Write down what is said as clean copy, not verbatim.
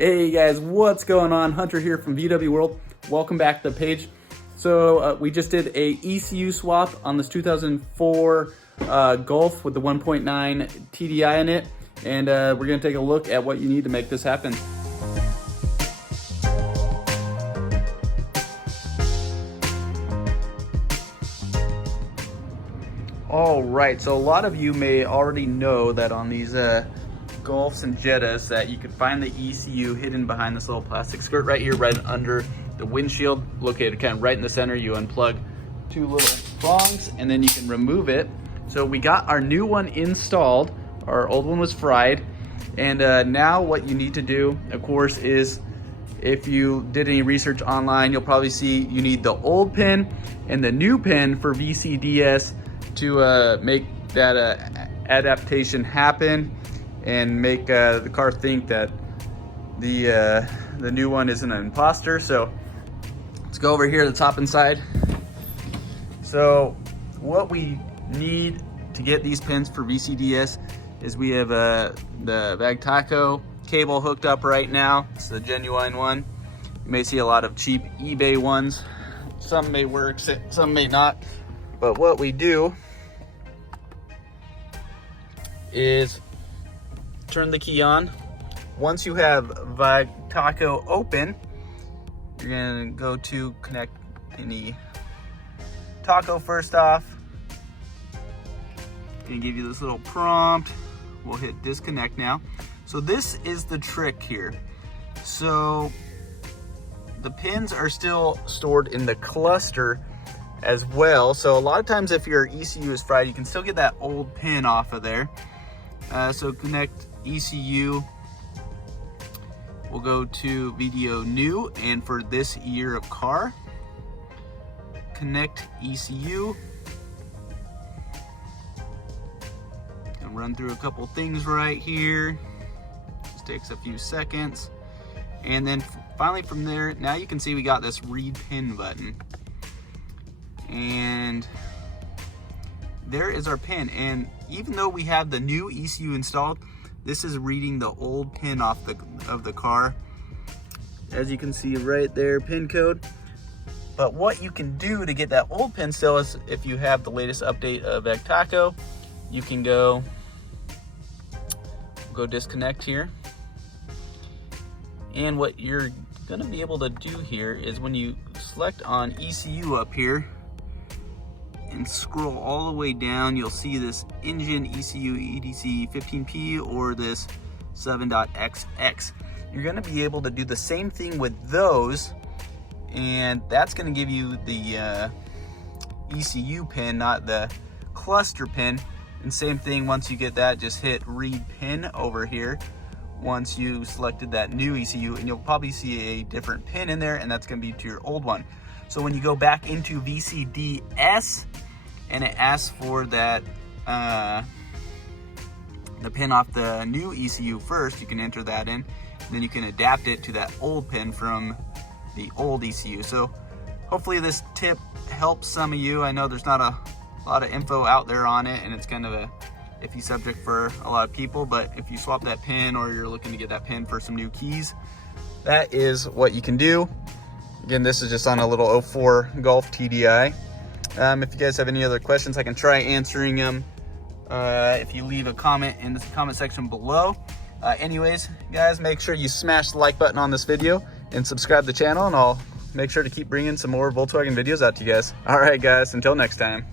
Hey guys, what's going on? Hunter here from VW World. Welcome back to the page. So we just did a ECU swap on this 2004 Golf with the 1.9 TDI in it, and we're gonna take a look at what you need to make this happen. All right, so a lot of you may already know that on these Golfs and Jettas that you can find the ECU hidden behind this little plastic skirt right here, right under the windshield, located kind of right in the center. You unplug two little prongs and then you can remove it. So we got our new one installed. Our old one was fried. And now what you need to do, of course, is if you did any research online, you'll probably see you need the old pin and the new pin for VCDS to make that adaptation happen and make the car think that the new one isn't an imposter. So let's go over here to the top and side. So what we need to get these pins for VCDS is we have the Vag TACHO cable hooked up right now. It's the genuine one. You may see a lot of cheap eBay ones. Some may work, some may not. But what we do is turn the key on. Once you have Vag TACHO open, you're gonna go to connect any tacho first off. Gonna give you this little prompt. We'll hit disconnect now. So this is the trick here. So the pins are still stored in the cluster as well. So a lot of times if your ECU is fried, you can still get that old pin off of there. So connect ECU. We'll go to video new, and for this year of car, connect ECU. And run through a couple things right here. This takes a few seconds. And then finally from there, now you can see we got this read pin button. And there is our pin. And even though we have the new ECU installed, this is reading the old pin off of the car. As you can see right there, pin code. But what you can do to get that old pin still is, if you have the latest update of Vag TACHO, you can go disconnect here. And what you're gonna be able to do here is when you select on ECU up here and scroll all the way down, you'll see this engine ECU EDC 15P or this 7.XX. You're gonna be able to do the same thing with those, and that's gonna give you the ECU pin, not the cluster pin. And same thing, once you get that, just hit read pin over here once you selected that new ECU, and you'll probably see a different pin in there, and that's gonna be to your old one. So when you go back into VCDS and it asks for that the pin off the new ECU first, you can enter that in, and then you can adapt it to that old pin from the old ECU. So hopefully this tip helps some of you. I know there's not a lot of info out there on it, and it's kind of a iffy subject for a lot of people, but if you swap that pin or you're looking to get that pin for some new keys, that is what you can do. Again, this is just on a little 04 Golf TDI. If you guys have any other questions, I can try answering them if you leave a comment in the comment section below. Anyways, guys, make sure you smash the like button on this video and subscribe to the channel, and I'll make sure to keep bringing some more Volkswagen videos out to you guys. All right, guys, until next time.